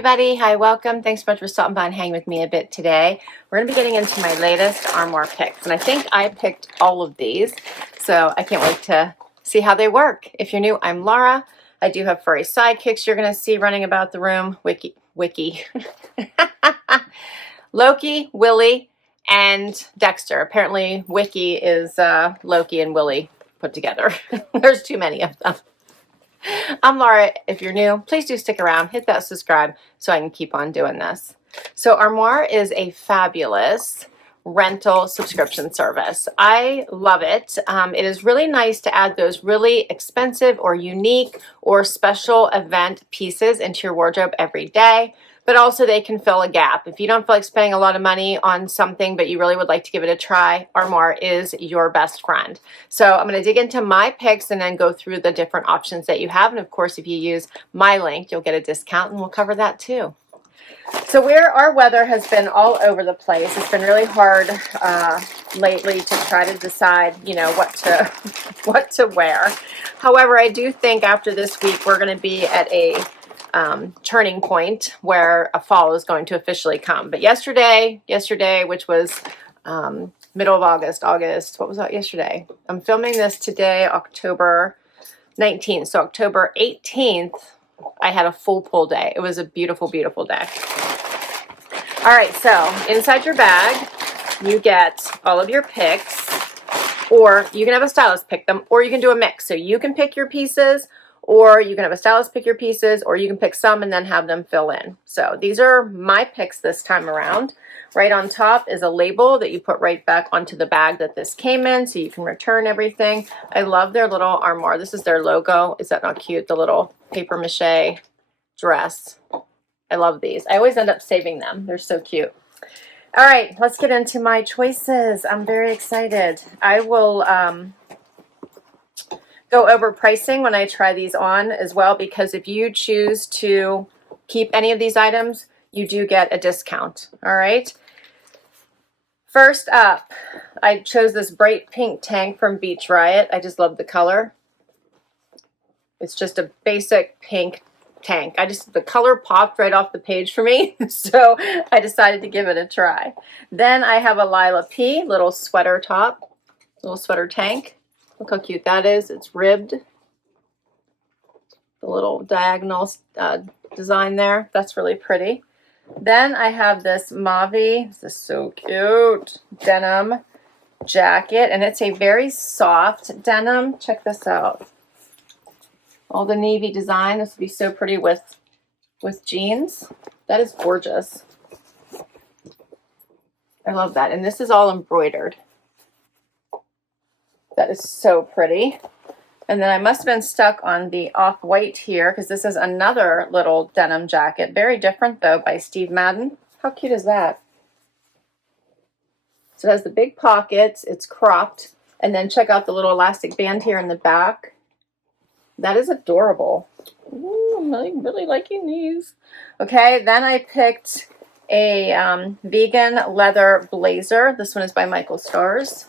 everybody. Hi, welcome. Thanks so much for stopping by and hanging with me a bit today. We're going to be getting into my latest Armoire picks, and I think I picked all of these, so I can't wait to see how they work. If you're new, I'm Laura. I do have furry sidekicks you're going to see running about the room. Wiki. Loki, Willie, and Dexter. Apparently, Wiki is Loki and Willie put together. There's too many of them. I'm Laura. If you're new, please do stick around, hit that subscribe so I can keep on doing this. So Armoire is a fabulous rental subscription service. I love it. It is really nice to add those really expensive or unique or special event pieces into your wardrobe every day. But also they can fill a gap. If you don't feel like spending a lot of money on something, but you really would like to give it a try, Armoire is your best friend. So I'm going to dig into my picks and then go through the different options that you have. And of course, if you use my link, you'll get a discount, and we'll cover that too. So our weather has been all over the place. It's been really hard lately to try to decide, you know, what to wear. However, I do think after this week, we're going to be at a turning point where a fall is going to officially come. But yesterday, which was middle of August, what was that yesterday? I'm filming this today, October 19th. So October 18th, I had a full pull day. It was a beautiful, beautiful day. All right, so inside your bag, you get all of your picks, or you can have a stylist pick them, or you can do a mix. So you can pick your pieces, or you can have a stylist pick your pieces, or you can pick some and then have them fill in. So these are my picks this time around. Right on top is a label that you put right back onto the bag that this came in, so you can return everything. I love their little Armoire. This is their logo. Is that not cute? The little paper mache dress. I love these. I always end up saving them. They're so cute. All right, let's get into my choices. I'm very excited. I will go over pricing when I try these on as well, because if you choose to keep any of these items, you do get a discount. All right. First up, I chose this bright pink tank from Beach Riot. I just love the color. It's just a basic pink tank. The color popped right off the page for me, so I decided to give it a try. Then I have a Lilla P little sweater top, little sweater tank. Look how cute that is. It's ribbed. The little diagonal design there. That's really pretty. Then I have this Mavi. This is so cute. Denim jacket. And it's a very soft denim. Check this out. All the navy design. This would be so pretty with jeans. That is gorgeous. I love that. And this is all embroidered. That is so pretty. And then I must have been stuck on the off-white here, because this is another little denim jacket. Very different though, by Steve Madden. How cute is that? So it has the big pockets, it's cropped, and then check out the little elastic band here in the back. That is adorable. Ooh, I'm really liking these. Okay, then I picked a vegan leather blazer. This one is by Michael Stars.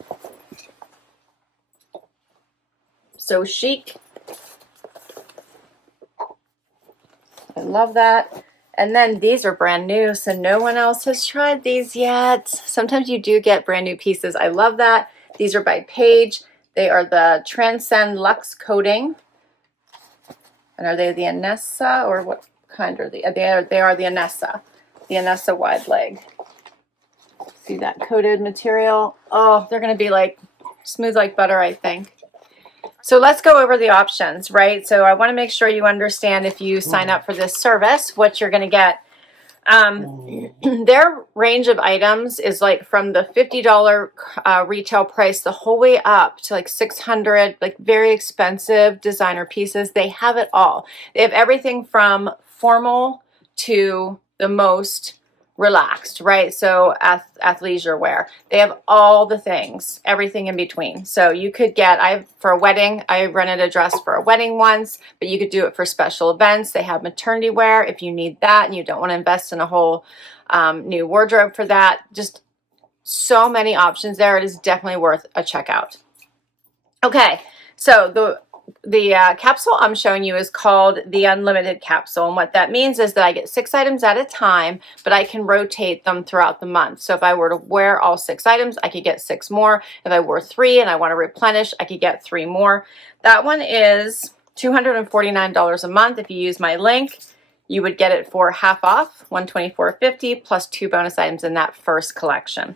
So chic. I love that. And then these are brand new, so no one else has tried these yet. Sometimes you do get brand new pieces. I love that. These are by Paige. They are the Transcend Luxe coating. And are they the Anessa, or what kind are they? They are the Anessa. The Anessa wide leg. See that coated material? Oh, they're going to be like smooth like butter, I think. So let's go over the options, right? So I want to make sure you understand, if you sign up for this service, what you're going to get. Their range of items is like from the $50 retail price the whole way up to like $600, like very expensive designer pieces. They have it all. They have everything from formal to the most relaxed, right? So athleisure wear. They have all the things, everything in between. So you could get, for a wedding, I rented a dress for a wedding once, but you could do it for special events. They have maternity wear if you need that and you don't want to invest in a whole new wardrobe for that. Just so many options there. It is definitely worth a checkout. Okay, so the the capsule I'm showing you is called the Unlimited Capsule. And what that means is that I get 6 items at a time, but I can rotate them throughout the month. So if I were to wear all 6 items, I could get 6 more. If I wore 3 and I want to replenish, I could get 3 more. That one is $249 a month. If you use my link, you would get it for half off, $124.50, plus 2 bonus items in that first collection.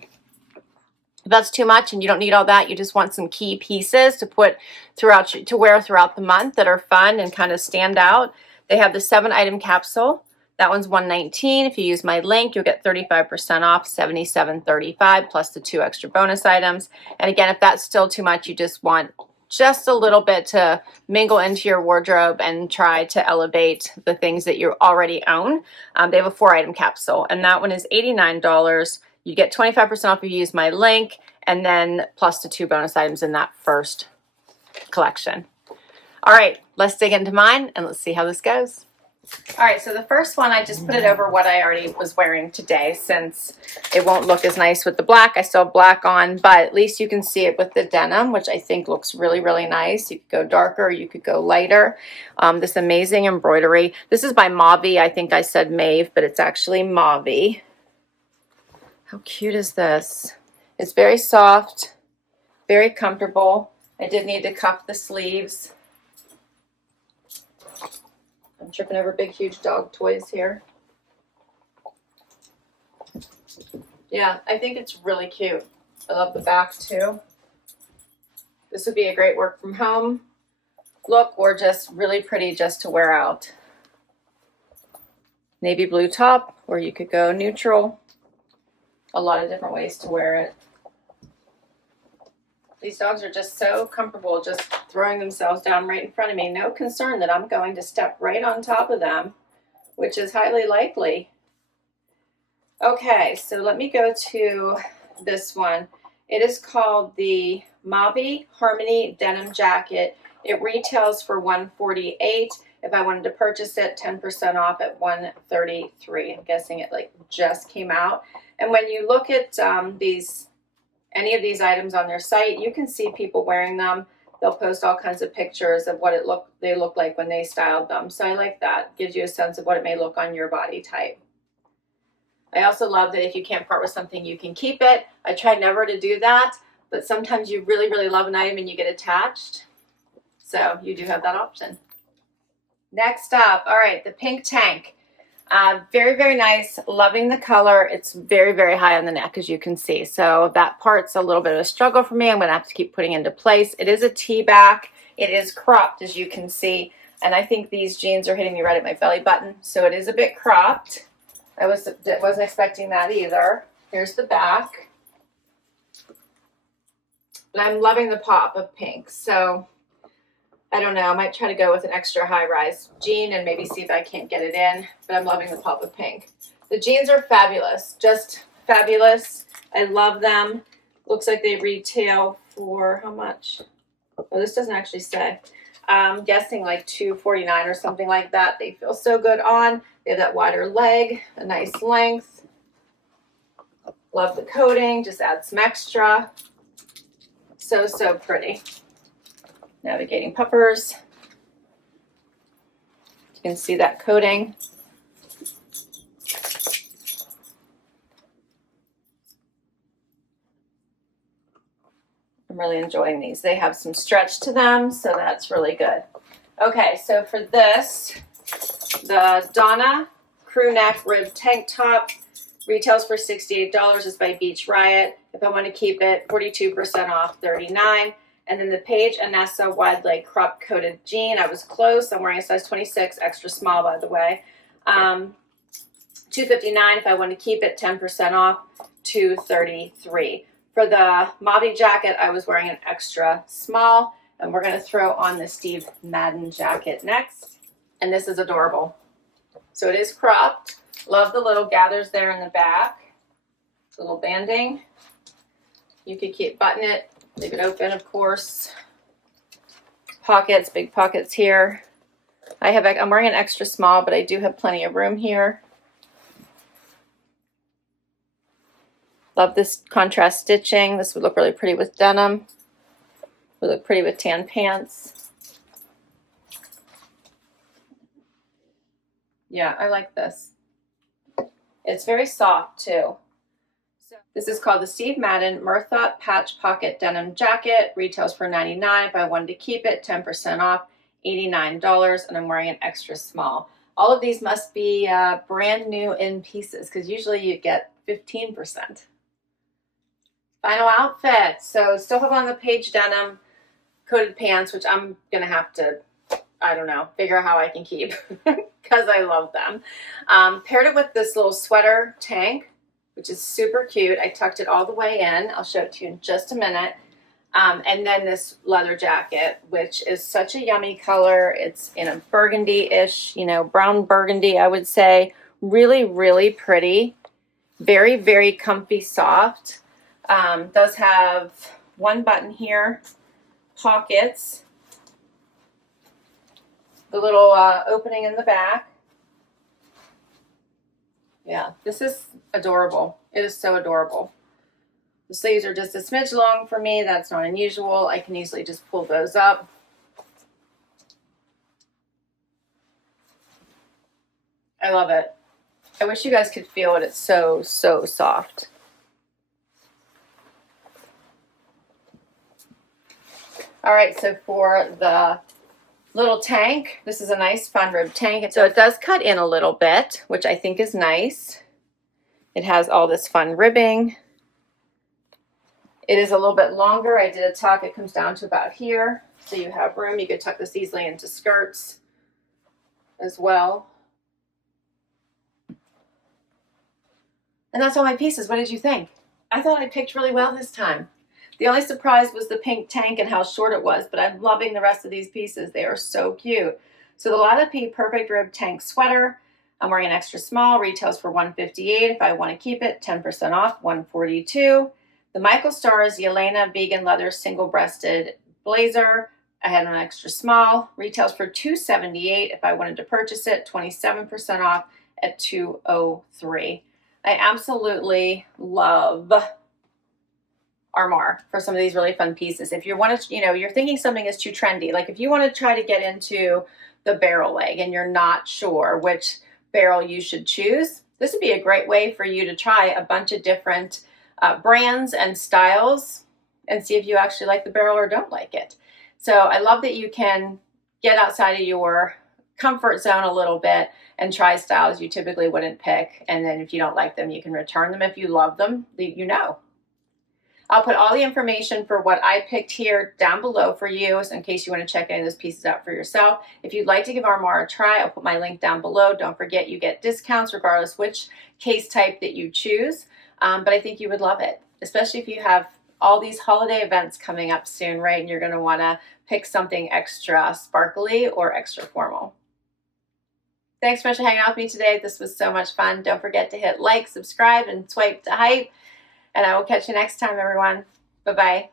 If that's too much and you don't need all that, you just want some key pieces to put throughout, to wear throughout the month that are fun and kind of stand out. They have the 7-item capsule. That one's $119. If you use my link, you'll get 35% off, $77.35, plus the 2 extra bonus items. And again, if that's still too much, you just want just a little bit to mingle into your wardrobe and try to elevate the things that you already own. They have a 4-item capsule, and that one is $89. You get 25% off if you use my link, and then plus the 2 bonus items in that first collection. All right, let's dig into mine and let's see how this goes. All right, so the first one, I just put it over what I already was wearing today since it won't look as nice with the black. I still have black on, but at least you can see it with the denim, which I think looks really, really nice. You could go darker, you could go lighter. This amazing embroidery. This is by Mavi. I think I said Maeve, but it's actually Mavi. How cute is this? It's very soft, very comfortable. I did need to cuff the sleeves. I'm tripping over big, huge dog toys here. Yeah, I think it's really cute. I love the back too. This would be a great work from home look, or just really pretty just to wear out. Navy blue top, or you could go neutral. A lot of different ways to wear it. These dogs are just so comfortable just throwing themselves down right in front of me. No concern that I'm going to step right on top of them, which is highly likely. Okay, so let me go to this one. It is called the Mavi Harmony Denim Jacket. It retails for $148. If I wanted to purchase it, 10% off at $133. I'm guessing it like just came out. And when you look at any of these items on their site, you can see people wearing them. They'll post all kinds of pictures of what they look like when they styled them. So I like that. Gives you a sense of what it may look on your body type. I also love that if you can't part with something, you can keep it. I try never to do that, but sometimes you really, really love an item and you get attached. So you do have that option. Next up, all right, the pink tank. Very, very nice. Loving the color. It's very, very high on the neck, as you can see. So that part's a little bit of a struggle for me. I'm going to have to keep putting into place. It is a T-back. It is cropped, as you can see. And I think these jeans are hitting me right at my belly button. So it is a bit cropped. I wasn't expecting that either. Here's the back. But I'm loving the pop of pink. So I don't know, I might try to go with an extra high-rise jean and maybe see if I can't get it in, but I'm loving the pop of pink. The jeans are fabulous, just fabulous. I love them. Looks like they retail for how much? Oh, this doesn't actually say. I'm guessing like $249 or something like that. They feel so good on. They have that wider leg, a nice length. Love the coating, just add some extra. So, so pretty. Navigating puffers. You can see that coating. I'm really enjoying these. They have some stretch to them, so that's really good. Okay, so for this, the Donna crew neck rib tank top retails for $68. It's by Beach Riot. If I want to keep it, 42% off, $39. And then the Paige Anessa wide leg crop coated jean. I was close. I'm wearing a size 26, extra small, by the way. $259 if I want to keep it, 10% off, $233. For the Mavi jacket, I was wearing an extra small. And we're going to throw on the Steve Madden jacket next. And this is adorable. So it is cropped. Love the little gathers there in the back. Little banding. You could keep button it. Leave it open, of course. Pockets, big pockets here. I'm wearing an extra small, but I do have plenty of room here. Love this contrast stitching. This would look really pretty with denim. Would look pretty with tan pants. Yeah, I like this. It's very soft too. So this is called the Steve Madden Myrtha Patch Pocket Denim Jacket. Retails for $99. If I wanted to keep it, 10% off, $89, and I'm wearing an extra small. All of these must be brand new in pieces because usually you get 15%. Final outfit. So still have on the Paige denim coated pants, which I'm gonna have to, I don't know, figure out how I can keep because I love them. Paired it with this little sweater tank, which is super cute. I tucked it all the way in. I'll show it to you in just a minute. And then this leather jacket, which is such a yummy color. It's in a burgundy-ish, you know, brown burgundy, I would say. Really, really pretty. Very, very comfy, soft. Does have one button here, pockets, the little opening in the back. Yeah, this is adorable. It is so adorable. The sleeves are just a smidge long for me. That's not unusual. I can easily just pull those up. I love it. I wish you guys could feel it. It's so, so soft. All right, so for the little tank, this is a nice fun rib tank. So it does cut in a little bit, which I think is nice. It has all this fun ribbing. It is a little bit longer. I did a tuck. It comes down to about here. So you have room. You could tuck this easily into skirts as well. And that's all my pieces. What did you think? I thought I picked really well this time. The only surprise was the pink tank and how short it was, but I'm loving the rest of these pieces. They are so cute. So the Lilla P Perfect Rib Tank Sweater, I'm wearing an extra small, retails for $158. If I want to keep it, 10% off, $142. The Michael Stars Yelena Vegan Leather Single-Breasted Blazer, I had an extra small, retails for $278. If I wanted to purchase it, 27% off at $203. I absolutely love Armoire for some of these really fun pieces. If you want to, you know, you're thinking something is too trendy, like if you want to try to get into the barrel leg and you're not sure which barrel you should choose, this would be a great way for you to try a bunch of different brands and styles and see if you actually like the barrel or don't like it. So I love that you can get outside of your comfort zone a little bit and try styles you typically wouldn't pick. And then if you don't like them, you can return them. If you love them, you know. I'll put all the information for what I picked here down below for you, so in case you want to check any of those pieces out for yourself. If you'd like to give Armoire a try, I'll put my link down below. Don't forget you get discounts regardless which case type that you choose, but I think you would love it, especially if you have all these holiday events coming up soon, right? And you're going to want to pick something extra sparkly or extra formal. Thanks so much for hanging out with me today. This was so much fun. Don't forget to hit like, subscribe, and swipe to hype. And I will catch you next time, everyone. Bye-bye.